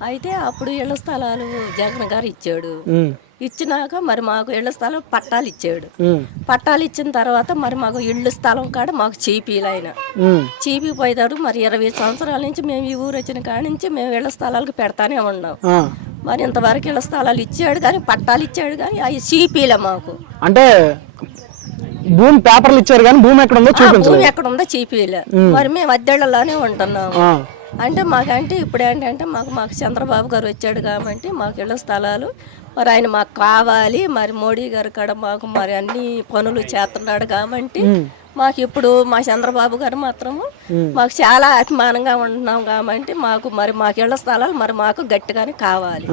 అయితే అప్పుడు ఇళ్ళ స్థలాలు జగన్ గారు ఇచ్చాడు. ఇచ్చినాక మరి మాకు ఇళ్ళ స్థలం పట్టాలు ఇచ్చాడు. పట్టాలు ఇచ్చిన తర్వాత మరి మాకు ఇళ్ళు స్థలం కాడ మాకు చీపీలు ఆయన ఉమ్, చీపీ పోయినాడు మరి ఇరవై సంవత్సరాల నుంచి మేము ఈ ఊరు వచ్చిన కాడ నుంచి మేము ఇళ్ళ స్థలాలకు పెడతానే ఉన్నాం. మరి ఇంతవరకు ఇళ్ళ స్థలాలు ఇచ్చాడు కానీ పట్టాలు ఇచ్చాడు కానీ అవి చీపీలే మాకు. అంటే భూమి పేపర్లు ఇచ్చారు కానీ భూమి ఎక్కడ ఉందో ఆ చూపించలేదు. భూమి ఎక్కడ ఉందో చీపీలే. మరి మేము అద్దెళ్ళలోనే ఉంటున్నాం ఆ, అంటే మాకంటే ఇప్పుడు ఏంటంటే మాకు మాకు చంద్రబాబు గారు వచ్చాడు కాబట్టి మాకు ఇళ్ళ స్థలాలు. మరి ఆయన మాకు కావాలి. మరి మోడీ గారు కాడ మాకు మరి అన్ని పనులు చేస్తున్నాడు కాబట్టి మాకు ఇప్పుడు మా చంద్రబాబు గారు మాత్రము మాకు చాలా అభిమానంగా ఉంటున్నాం కాబట్టి మాకు మరి మాకు ఇళ్ళ స్థలాలు మరి మాకు గట్టిగానే కావాలి.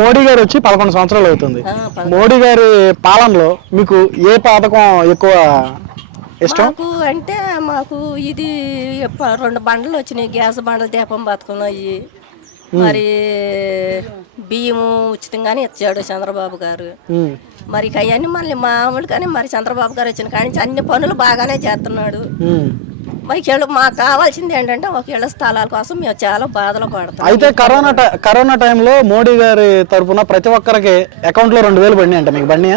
మోడీ గారు వచ్చి పదకొండు సంవత్సరాలు అవుతుంది. మోడీ గారి పాలనలో మీకు ఏ పథకం ఎక్కువ ఇష్టం? మాకు అంటే మాకు ఇది ఎప్ప- రెండు బండలు వచ్చినాయి. గ్యాస్ బండలు దీపం బతుకున్నాయి మరి బియ్యము ఉచితంగానే ఇచ్చాడు చంద్రబాబు గారు. ఉమ్, మరి ఇక అవన్నీ మళ్ళీ మామూలు కానీ మరి చంద్రబాబు గారు వచ్చిన కాడి నుంచి అన్ని పనులు బాగానే చేస్తున్నాడు. ఉమ్. ఇళ్ళ మాకు కావాల్సింది ఏంటంటే ఒక ఇళ్ళ స్థలాల కోసం మేము చాలా బాధలు పడతాం అయితే కరోనా కరోనా టైంలో మోడీ గారి తరపున ప్రతి ఒక్కరికి అకౌంట్లో రెండు వేలు పడినాయి అంట మీకు పండి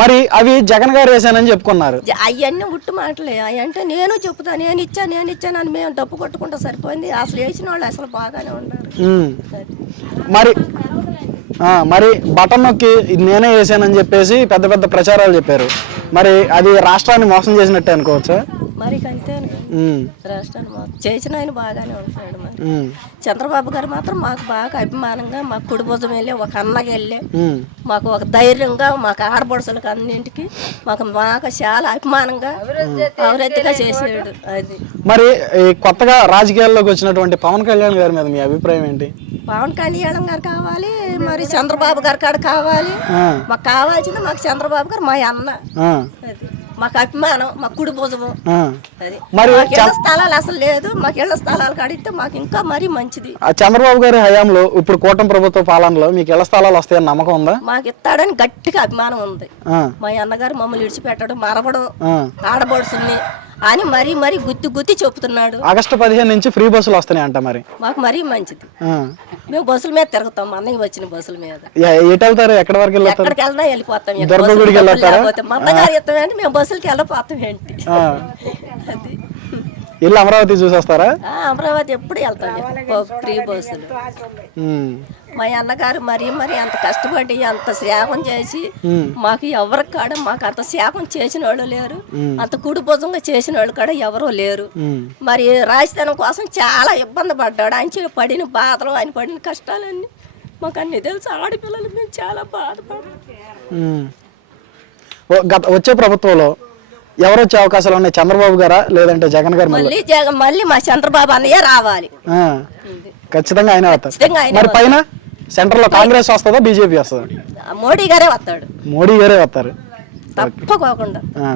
మరి అవి జగన్ గారు వేసానని చెప్పుకున్నారు. అవన్నీ ఉట్టు మాటలే. అంటే నేను చెప్తా నేను ఇచ్చా నేను ఇచ్చానని మేము డబ్బు కొట్టుకుంటే సరిపోయింది. అసలు వేసిన వాళ్ళు అసలు బాగానే ఉన్నారు. మరి మరి బటన్ నొక్కి నేనే వేసానని చెప్పేసి పెద్ద పెద్ద ప్రచారాలు చెప్పారు. మరి అది రాష్ట్రాన్ని మోసం చేసినట్టే అనుకోవచ్చా? మరి అంతేనే రాష్ట్రాన్ని చేసిన ఆయన బాగానే ఉంటున్నాడు మరి. చంద్రబాబు గారు మాత్రం మాకు బాగా అభిమానంగా మాకు కుడి భుజం వెళ్ళి ఒక అన్నకి వెళ్ళి. మాకు ఒక ధైర్యంగా మాకు ఆడపడుచులకు అన్నింటికి మాకు మాకు చాలా అభిమానంగా అభివృద్ధిగా చేసాడు అది. మరి ఈ కొత్తగా రాజకీయాల్లోకి వచ్చినటువంటి పవన్ కళ్యాణ్ గారి మీద మీ అభిప్రాయం ఏంటి? పవన్ కళ్యాణ్ గారు కావాలి మరి చంద్రబాబు గారు కాడ కావాలి. మాకు కావాల్సింది మాకు చంద్రబాబు గారు మా అన్న. అది. మాకు అభిమానం మా కుడి భుజము. మరి ఇళ్ళ స్థలాలు అసలు లేదు మాకు ఇళ్ళ స్థలాలు కడిగితే మాకు ఇంకా మరీ మంచిది. ఆ చంద్రబాబు గారి హయాంలో ఇప్పుడు కూటమి ప్రభుత్వ పాలనలో మీకు ఇళ్ళ స్థలాలు వస్తాయని నమ్మకం ఉందా? మాకు ఇస్తాడని గట్టిగా అభిమానం ఉంది. మా అన్నగారు మమ్మల్ని విడిచిపెట్టడం మరవడం ఆ. అని మరీ మరీ గుత్తి గుత్తి చెప్తున్నాడు ఆగస్టు పదిహేను నుంచి ఫ్రీ బస్సులు వస్తున్నాయి అంట మరి. మాకు మరీ మంచిది. మేము బస్సుల మీద తిరుగుతాం మా అన్నయ్య వచ్చిన బస్సుల మీద. ఎటు వెళ్తారు? ఎక్కడి వరకు ఎక్కడికి వెళ్ళినా వెళ్ళిపోతాం. ఇక దుర్గ బస్సులు గుడికి డబ్బులు వెళ్ళొస్తారా? లేకపోతే మా అన్నగారు ఇస్తామేంటి మేము బస్సులకి వెళ్ళిపోతాం ఏంటి? వెళ్ళి అమరావతి చూసేస్తారా? ఆ, అమరావతి ఎప్పుడు వెళ్తాం ఇక బ- ఫ్రీ బస్సులు. ఉమ్, మా అన్నగారు మరీ మరి అంత కష్టపడి అంత త్యాగం చేసి మాకు ఎవరి కాడ మాకు అంత త్యాగం చేసిన వాళ్ళు లేరు. అంత కుడి భుజంగా చేసిన వాళ్ళు కాడ ఎవరూ లేరు. మరి రాజధాని కోసం చాలా ఇబ్బంది పడ్డాడు. ఆయన చే- పడిన బాధలు ఆయన పడిన కష్టాలన్నీ మాకు అన్ని తెలుసు. ఆడపిల్లలు మేము చాలా బాధపడ్డాం. ఉమ్. ఓ, గత వచ్చే ప్రభుత్వంలో ఎవరు వచ్చే అవకాశాలు ఉన్నాయి? చంద్రబాబు గారా? లేదంటే జగన్ గారు మళ్ళీ? మళ్ళీ జగన్ మళ్ళీ మా చంద్రబాబు అన్నయ్య రావాలి. ఆ, ఖచ్చితంగా ఆయన వస్తారు. ఖచ్చితంగా ఆయన మరి పైన సెంటర్లో కాంగ్రెస్ వస్తుందా? బీజేపీ వస్తుందా? మోడీ గారే వస్తాడు. మోడీ గారే వస్తారు. తప్పకోకుండా. ఆ.